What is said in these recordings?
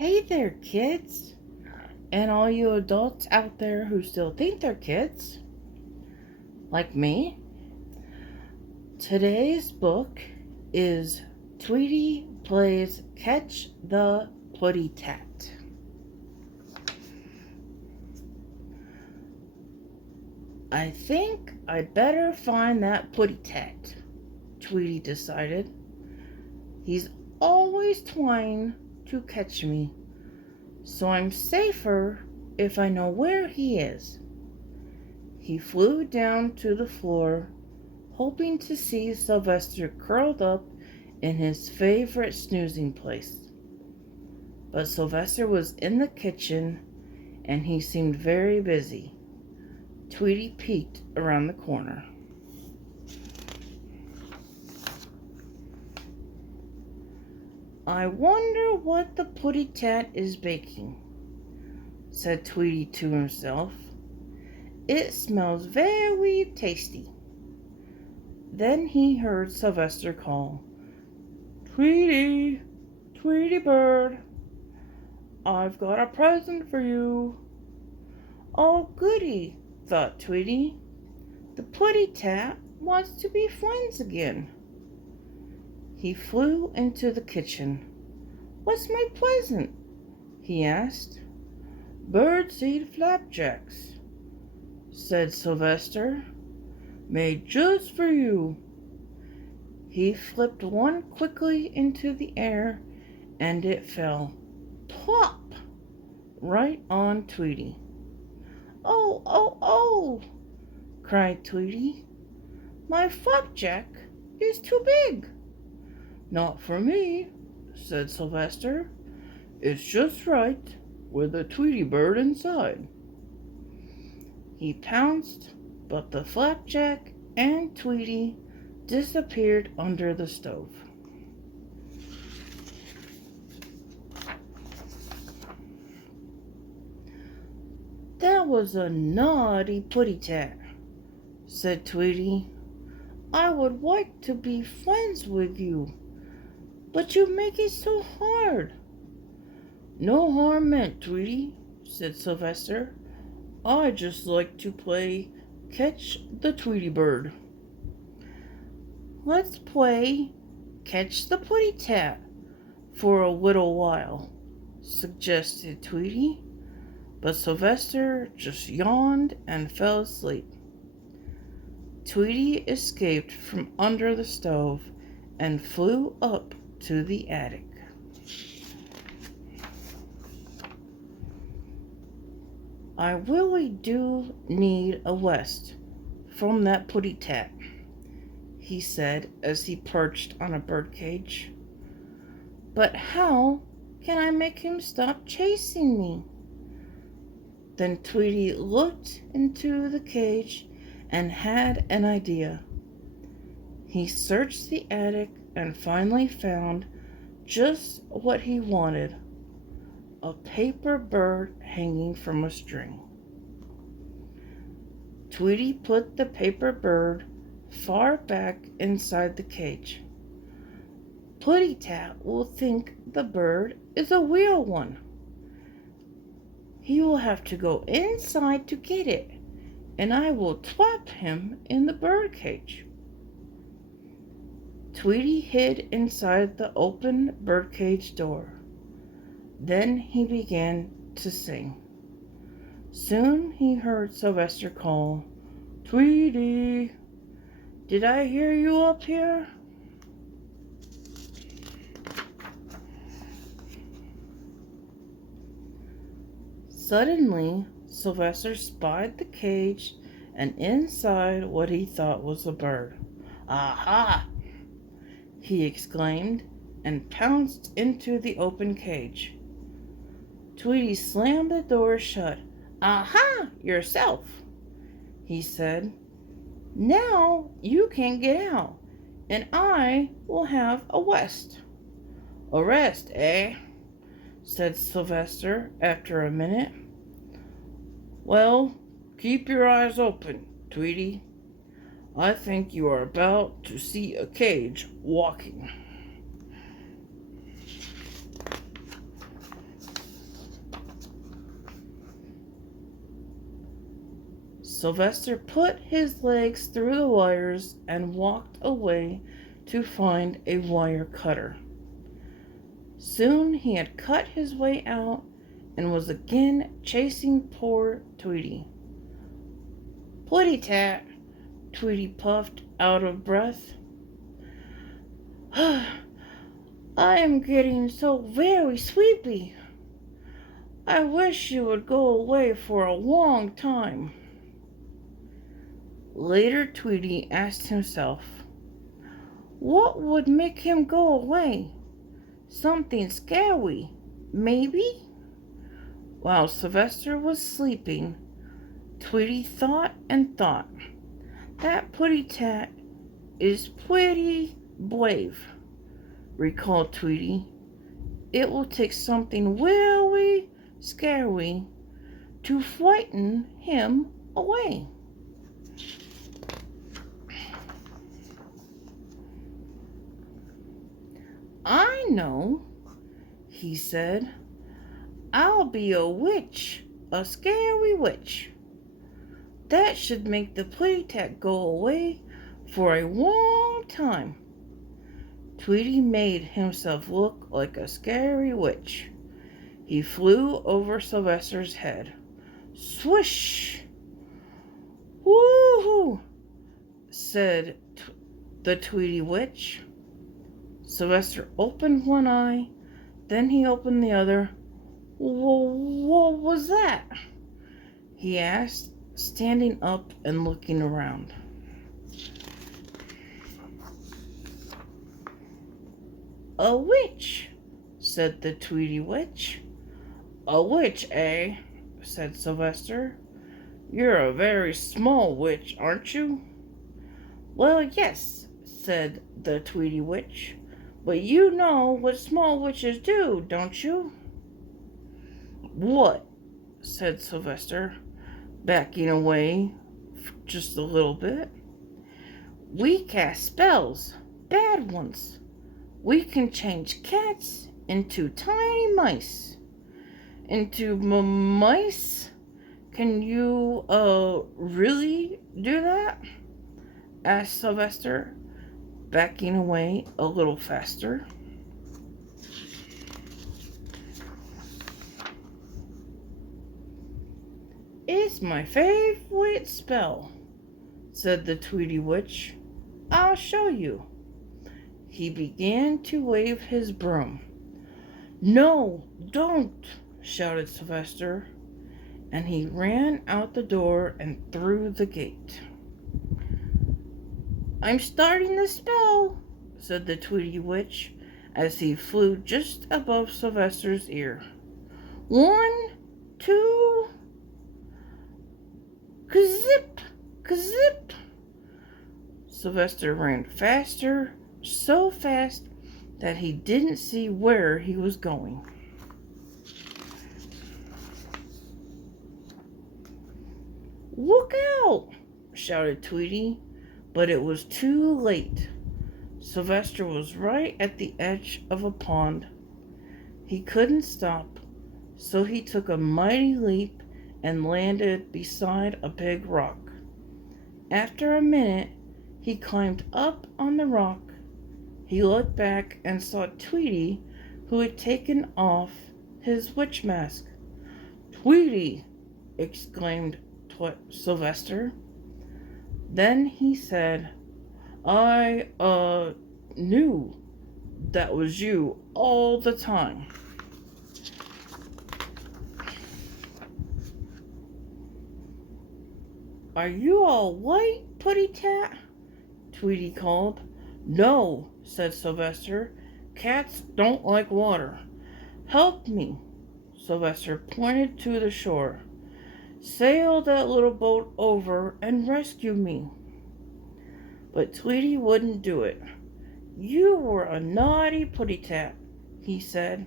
Hey there, kids, and all you adults out there who still think they're kids, like me. Today's book is Tweety Plays Catch the Puddy Tat. I think I'd better find that Puddy Tat, Tweety decided. He's always trying to catch me, so I'm safer if I know where he is. He flew down to the floor, hoping to see Sylvester curled up in his favorite snoozing place. But Sylvester was in the kitchen, and he seemed very busy. Tweety peeked around the corner. I wonder what the Puddy Tat is baking, said Tweety to himself. It smells very tasty. Then he heard Sylvester call, Tweety, Tweety bird, I've got a present for you. Oh, goody, thought Tweety. The Puddy Tat wants to be friends again. He flew into the kitchen. What's my present? He asked. Birdseed flapjacks, said Sylvester. Made just for you. He flipped one quickly into the air, and it fell plop right on Tweety. Oh, oh, oh, cried Tweety. My flapjack is too big. Not for me, said Sylvester. It's just right with a Tweety bird inside. He pounced, but the flapjack and Tweety disappeared under the stove. That was a naughty Puddy Tat, said Tweety. I would like to be friends with you, but you make it so hard. No harm meant, Tweety, said Sylvester. I just like to play Catch the Tweety bird. Let's play Catch the Puddy Tat for a little while, suggested Tweety, but Sylvester just yawned and fell asleep. Tweety escaped from under the stove and flew up to the attic. I really do need a rest from that Puddy Tat, he said as he perched on a birdcage. But how can I make him stop chasing me? Then Tweety looked into the cage and had an idea. He searched the attic and finally found just what he wanted, a paper bird hanging from a string. Tweety put the paper bird far back inside the cage. Puddy Tat will think the bird is a real one. He will have to go inside to get it, and I will trap him in the birdcage. Tweety hid inside the open birdcage door. Then he began to sing. Soon he heard Sylvester call, Tweety, did I hear you up here? Suddenly, Sylvester spied the cage and inside what he thought was a bird. Aha! He exclaimed and pounced into the open cage. Tweety slammed the door shut. Aha! Yourself, he said. Now you can get out, and I will have a rest. A rest, eh? Said Sylvester after a minute. Well, keep your eyes open, Tweety. I think you are about to see a cage walking. Sylvester put his legs through the wires and walked away to find a wire cutter. Soon he had cut his way out and was again chasing poor Tweety. "Puddy-tat," Tweety puffed, out of breath. "I am getting so very sleepy. I wish you would go away for a long time." Later, Tweety asked himself, what would make him go away? Something scary, maybe? While Sylvester was sleeping, Tweety thought and thought. "That Puddy-tat is pretty brave," recalled Tweety. "It will take something really scary to frighten him away." "I know," he said. "I'll be a witch, a scary witch. That should make the Puddy-tat go away for a long time." Tweety made himself look like a scary witch. He flew over Sylvester's head. Swish! "Woo-hoo!" said the Tweety witch. Sylvester opened one eye, then he opened the other. "What was that?" he asked, standing up and looking around. "A witch," said the Tweety witch. "A witch, eh?" said Sylvester. "You're a very small witch, aren't you?" "Well, yes," said the Tweety witch. "But you know what small witches do, don't you?" "What?" said Sylvester, backing away just a little bit. "We cast spells, bad ones. We can change cats into tiny mice." "Into mice? Can you, really do that?" asked Sylvester, backing away a little faster. "It's my favorite spell," said the Tweety witch. "I'll show you." He began to wave his broom. "No, don't!" shouted Sylvester, and he ran out the door and through the gate. "I'm starting the spell," said the Tweety witch as he flew just above Sylvester's ear. 1, 2, kazip, kazip. Sylvester ran faster, so fast that he didn't see where he was going. "Look out!" shouted Tweety, but it was too late. Sylvester was right at the edge of a pond. He couldn't stop, so he took a mighty leap and landed beside a big rock. After a minute, he climbed up on the rock. He looked back and saw Tweety, who had taken off his witch mask. "Tweety!" exclaimed Sylvester. Then he said, "I, knew that was you all the time." "Are you all right, Puddy-tat?" Tweety called. "No," said Sylvester. "Cats don't like water. Help me." Sylvester pointed to the shore. "Sail that little boat over and rescue me." But Tweety wouldn't do it. "You were a naughty Puddy-tat," he said,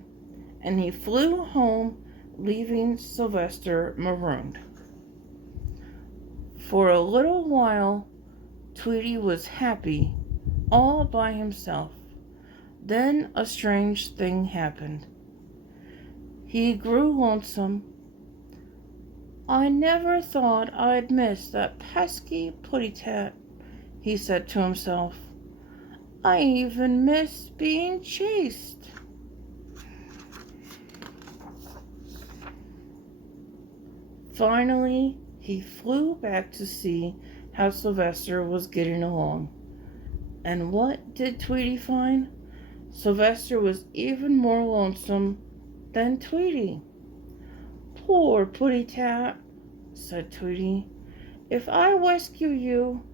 and he flew home, leaving Sylvester marooned. For a little while, Tweety was happy, all by himself. Then a strange thing happened. He grew lonesome. I never thought I'd miss that pesky Puddy, he said to himself. I even miss being chased. Finally, he flew back to see how Sylvester was getting along. And what did Tweety find? Sylvester was even more lonesome than Tweety. Poor Puddy, said Tweety. If I rescue you,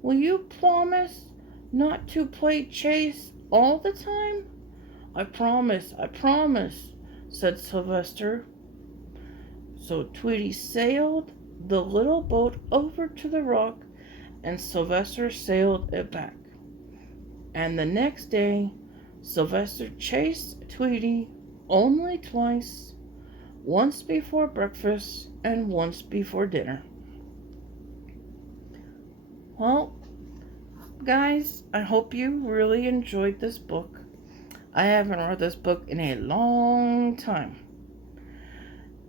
will you promise not to play chase all the time? I promise, said Sylvester. So Tweety sailed the little boat over to the rock, and Sylvester sailed it back. And the next day, Sylvester chased Tweety only twice, once before breakfast and once before dinner. Well, guys, I hope you really enjoyed this book. I haven't read this book in a long time.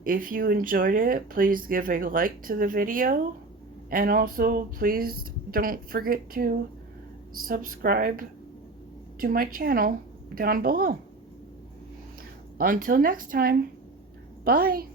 If you enjoyed it, please give a like to the video, and also please don't forget to subscribe to my channel down below. Until next time, bye.